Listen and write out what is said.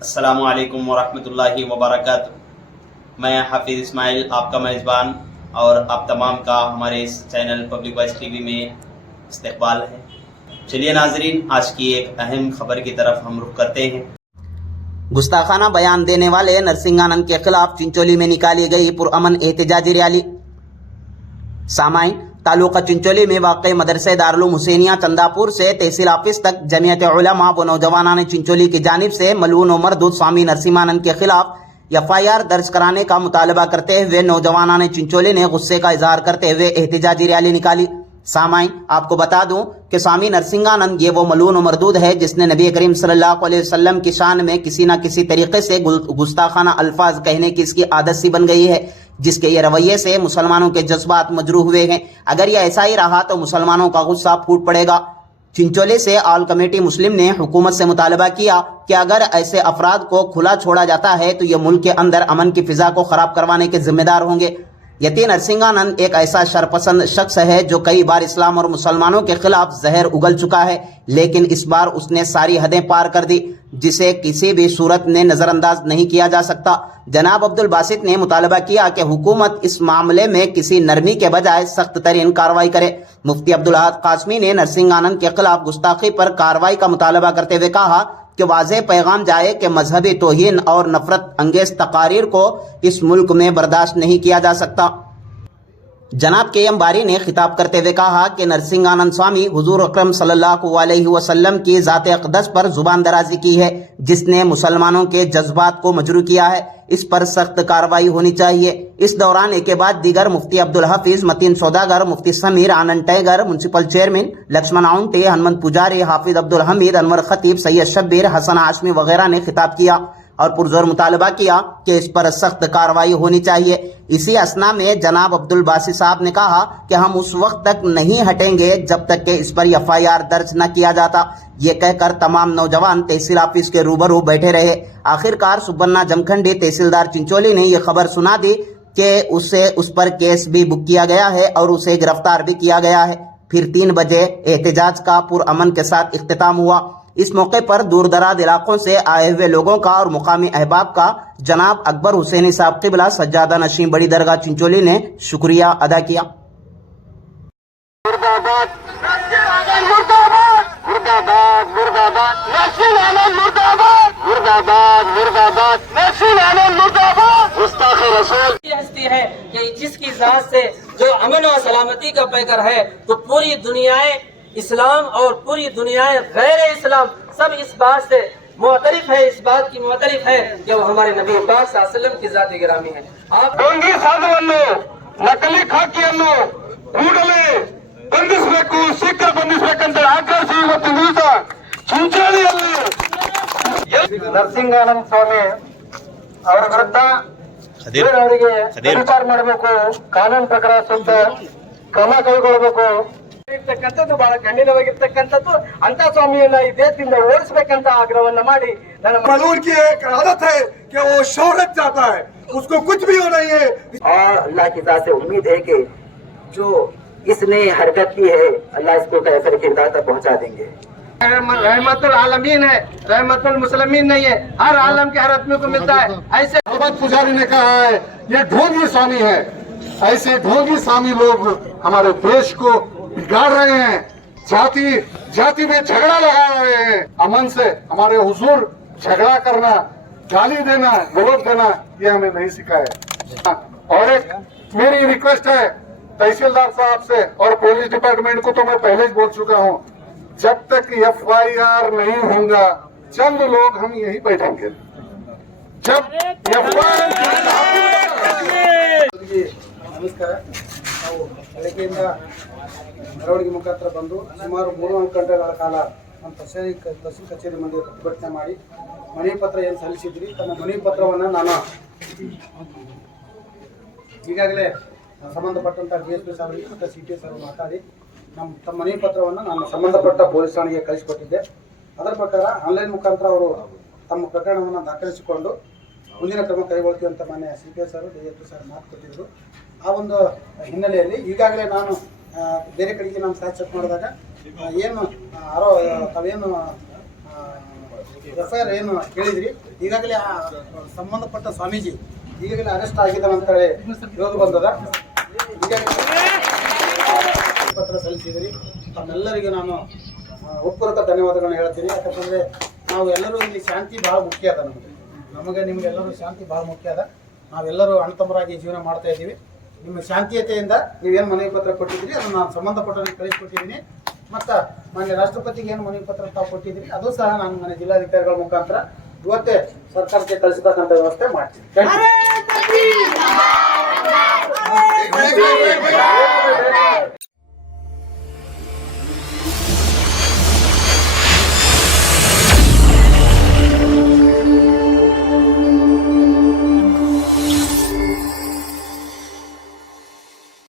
अस्सलामु अलैकुम वरहमतुल्लाहि वबरकातुहू। मैं हाफिज़ इस्माइल आपका मेज़बान और आप तमाम का हमारे इस चैनल पब्लिक वॉइस टीवी में इस्तकबाल है। चलिए नाजरीन, आज की एक अहम खबर की तरफ हम रुख करते हैं। गुस्ताखाना बयान देने वाले नरसिंहानंद के खिलाफ चिंचोली में निकाली गई पुरअमन एहतजाजी रैली। सामाइन, तालुका चिंचोली में वाक़ मदरसे दारुल हुसैनिया चंदापुर से तहसील ऑफिस तक जमीयत उलमा व नौजवानों ने चिंचोली की जानिब से मलून व मरदूद स्वामी नरसिंहानंद के खिलाफ FIR दर्ज कराने का मुतालबा करते हुए नौजवानों ने चिंचोली ने गुस्से का इजहार करते हुए एहतजाजी रैली निकाली। सामाइन, आपको बता दूं कि स्वामी नरसिंहानंद ये वो मलून मरदूद है जिसने नबी करीम सल्लल्लाहु अलैहि वसल्लम की शान में किसी न किसी तरीके से गुस्ताखाना अल्फाज कहने की इसकी आदत सी बन गई है, जिसके ये रवैये से मुसलमानों के जज्बात मजरूह हुए हैं। अगर यह ऐसा ही रहा तो मुसलमानों का गुस्सा फूट पड़ेगा। चिंचोली से ऑल कमेटी मुस्लिम ने हुकूमत से मुतालबा किया कि अगर ऐसे अफराद को खुला छोड़ा जाता है तो ये मुल्क के अंदर अमन की फिजा को खराब करवाने के जिम्मेदार होंगे। यतीन नरसिंहानंद एक ऐसा शरपसंद शख्स है जो कई बार इस्लाम और मुसलमानों के खिलाफ जहर उगल चुका है, लेकिन इस बार उसने सारी हदें पार कर दी, जिसे किसी भी सूरत में नजरअंदाज नहीं किया जा सकता। जनाब अब्दुल बासित ने मुतालबा किया कि हुकूमत इस मामले में किसी नरमी के बजाय सख्त तरीन कार्रवाई करे। मुफ्ती अब्दुल अहद कासमी ने नरसिंहानंद के खिलाफ गुस्ताखी पर कार्रवाई का मुतालबा करते हुए कहा कि वाज़ेह पैगाम जाए कि मजहबी तौहीन और नफरत अंगेज तकारीर को इस मुल्क में बर्दाश्त नहीं किया जा सकता। जनाब KM बारी ने खिताब करते हुए कहा कि नरसिंहानंद स्वामी हुजूर अकरम सल्लल्लाहु अलैहि वसल्लम की ज़ात अक़दस पर जुबान दराजी की है, जिसने मुसलमानों के जज्बात को मजरू किया है। इस पर सख्त कार्रवाई होनी चाहिए। इस दौरान एक के बाद दीगर मुफ्ती अब्दुल हफीज, मतीन सौदागर, मुफ्ती समीर, आनंद टैगर, म्यूनसिपल चेयरमैन लक्ष्मण आउंटे, हनुमंत पुजारी, हाफिज अब्दुल हमीद, अनवर खतीब, सैयद शब्बीर, हसन हाशमी वगैरह ने खिताब किया और पुरजोर मुतालबा किया कि इस पर सख्त कार्रवाई होनी चाहिए। इसी असना में जनाब अब्दुल बासी साहब ने कहा कि हम उस वक्त तक नहीं हटेंगे जब तक कि इस पर FIR दर्ज न किया जाता। ये कहकर तमाम नौजवान तहसील ऑफिस के रूबरू बैठे रहे। आखिरकार सुबन्ना जमखंडी तहसीलदार चिंचोली ने यह खबर सुना दी कि उस पर केस भी बुक किया गया है और उसे गिरफ्तार भी किया गया है। फिर 3 बजे एहतजाज का पुरअमन के साथ इख्तिताम हुआ। इस मौके पर दूर दराज इलाकों से आए हुए लोगों का और मुकामी अहबाब का जनाब अकबर हुसैनी साहब क़िबला सज्जादा नशीं बड़ी दरगाह चिंचोली ने शुक्रिया अदा किया। मुर्दाबाद मुर्दाबाद मुर्दाबाद मुर्दाबाद नरसिंहानंद मुर्दाबाद मुर्दाबाद मुर्दाबाद नरसिंहानंद मुर्दाबाद। गुस्ताख रसूल ये हस्ती है कि जिसकी जात से जो अमन और सलामती का पैकर है, तो पूरी दुनियाए इस्लाम और पूरी दुनिया गैर इस्लाम सब इस बात से मुअतरिफ है, इस बात की मुअतरिफ है कि वो हमारे नबी पाक सल्लल्लाहु अलैहि वसल्लम की जात गिरामी है। आप ಡೋಂಗಿ ಸಾಧುವನ್ನು ನಕಲಿ ಖಾಕಿಯನ್ನು ಕೂಡಲೇ ಬಂಧಿಸಬೇಕು, ಶೀಘ್ರ ಬಂಧಿಸಬೇಕಂತ ಆಗ್ರಹಿಸಿ ಇವತ್ತು ದಿವಸ ಚಿಂಚೋಳಿಯಲ್ಲಿ ನರಸಿಂಹಾನಂದ ಸ್ವಾಮಿ ಅವರ ವಿರುದ್ಧ ಅವರಿಗೆ ವಿಚಾರ ಮಾಡಬೇಕು, ಕಾನೂನು ಪ್ರಕಾರ ಸೂಕ್ತ ಕ್ರಮ ಕೈಗೊಳ್ಳಬೇಕು ಇರ್ತಕ್ಕಂಥದ್ದು ಬಹಳ ಖಂಡಿತವಾಗಿರ್ತಕ್ಕಂಥದ್ದು ಅಂತ ಸ್ವಾಮಿಯನ್ನ ಈ ದೇಶದಿಂದ ಓಡಿಸಬೇಕಂತ ಆಗ್ರಹವನ್ನ ಮಾಡಿ ನನ್ನ मलून की एक आदत है कि वो शोहरत चाहता है, उसको कुछ भी हो नहीं है। और अल्लाह की ज़ात से उम्मीद है कि जो इसने हरकत की है अल्लाह इसको कैफर किरदार तक पहुंचा देंगे। रहमतुल आलमीन है, रहमतुल मुस्लिमीन नहीं है, हर आलम के हर आदमी को मिलता है। ऐसे अहमद पुजारी ने कहा है ये ढोंगी स्वामी है। ऐसे ढोंगी स्वामी लोग हमारे देश को बिगाड़ रहे हैं, जाति में झगड़ा लगा रहे हैं। अमन से हमारे हुजूर झगड़ा करना, गाली देना, गलत देना ये हमें नहीं सिखाया। और एक मेरी रिक्वेस्ट है तहसीलदार साहब से और पुलिस डिपार्टमेंट को, तो मैं पहले ही बोल चुका हूँ, जब तक FIR नहीं होगा चंद लोग हम यही बैठेंगे। जब FIR ನಮಸ್ಕಾರ. ನಾವು ಬೆಳಗ್ಗೆಯಿಂದ ಮೆರವಣಿಗೆ ಮುಖಾಂತರ ಬಂದು ಸುಮಾರು 3 ಗಂಟೆಗಳ ಕಾಲ ನಮ್ಮ ತಹಸೀಲ್ ಕಚೇರಿ ಮುಂದೆ ಪ್ರತಿಭಟನೆ ಮಾಡಿ ಮನವಿ ಪತ್ರ ಏನು ಸಲ್ಲಿಸಿದ್ರಿ, ತಮ್ಮ ಮನವಿ ಪತ್ರವನ್ನು ನಾನು ಈಗಾಗಲೇ ಸಂಬಂಧಪಟ್ಟಂಥ DSP ಸಾಹೇಬರು ಮತ್ತು CTO ಸಾಹೇಬರು ಮಾತಾಡಿ ತಮ್ಮ ಮನವಿ ಪತ್ರವನ್ನು ನಾನು ಸಂಬಂಧಪಟ್ಟ ಪೊಲೀಸ್ ಠಾಣೆಗೆ ಕಳಿಸಿಕೊಟ್ಟಿದ್ದೆ. ಅದರ ಪ್ರಕಾರ ಆನ್ಲೈನ್ ಮುಖಾಂತರ ಅವರು ತಮ್ಮ ಪ್ರಕರಣವನ್ನು ದಾಖಲಿಸಿಕೊಂಡು ಮುಂದಿನ ಕ್ರಮ ಕೈಗೊಳ್ತೀವಿ ಅಂತ ಮಾನ್ಯ CPO ಸರ್, DSP ಸರ್ ಮಾತು ಕೊಟ್ಟಿದ್ದರು. ಆ ಒಂದು ಹಿನ್ನೆಲೆಯಲ್ಲಿ ಈಗಾಗಲೇ ನಾನು ಬೇರೆ ಕಡೆಗೆ ನಾನು ಸಾಥ್ ಚೆಕ್ ಮಾಡಿದಾಗ ಏನು ತಾವೇನು FIR ಏನು ಕೇಳಿದ್ರಿ, ಈಗಾಗಲೇ ಆ ಸಂಬಂಧಪಟ್ಟ ಸ್ವಾಮೀಜಿ ಈಗಾಗಲೇ ಅರೆಸ್ಟ್ ಆಗಿದ್ದಾನೆ ಅಂತ ಹೇಳಿ ತಿಳಿದು ಬಂದದ. ಈಗಾಗಲೇ ಪತ್ರ ಸಲ್ಲಿಸಿದಿರಿ. ತಮ್ಮೆಲ್ಲರಿಗೂ ನಾನು ಉತ್ಪೂರ್ವಕ ಧನ್ಯವಾದಗಳನ್ನ ಹೇಳ್ತೀನಿ. ಯಾಕಂತಂದ್ರೆ ನಾವು ಎಲ್ಲರೂ ಇಲ್ಲಿ ಶಾಂತಿ ಬಹಳ ಮುಖ್ಯ ಅದ. ನಮಗೆ ನಿಮಗೆಲ್ಲರೂ ಶಾಂತಿ ಬಹಳ ಮುಖ್ಯ ಅದ. ನಾವೆಲ್ಲರೂ ಅಣ್ಣತಮ್ಮರಾಗಿ ಜೀವನ ಮಾಡ್ತಾ ಇದ್ದೀವಿ. ನಿಮ್ಮ ಶಾಂತಿಯುತೆಯಿಂದ ನೀವೇನು ಮನವಿ ಪತ್ರ ಕೊಟ್ಟಿದ್ದೀರಿ ಅದನ್ನು ನಾನು ಸಂಬಂಧಪಟ್ಟವರಿಗೆ ಕಳಿಸ್ಕೊಟ್ಟಿದ್ದೀನಿ. ಮತ್ತು ಮಾನ್ಯ ರಾಷ್ಟ್ರಪತಿಗೆ ಏನು ಮನವಿ ಪತ್ರ ತಾವು ಕೊಟ್ಟಿದ್ದೀರಿ ಅದು ಸಹ ನಾನು ನನ್ನ ಜಿಲ್ಲಾಧಿಕಾರಿಗಳ ಮುಖಾಂತರ ಇವತ್ತೇ ಸರ್ಕಾರಕ್ಕೆ ಕಳಿಸತಕ್ಕಂಥ ವ್ಯವಸ್ಥೆ ಮಾಡ್ತೀನಿ.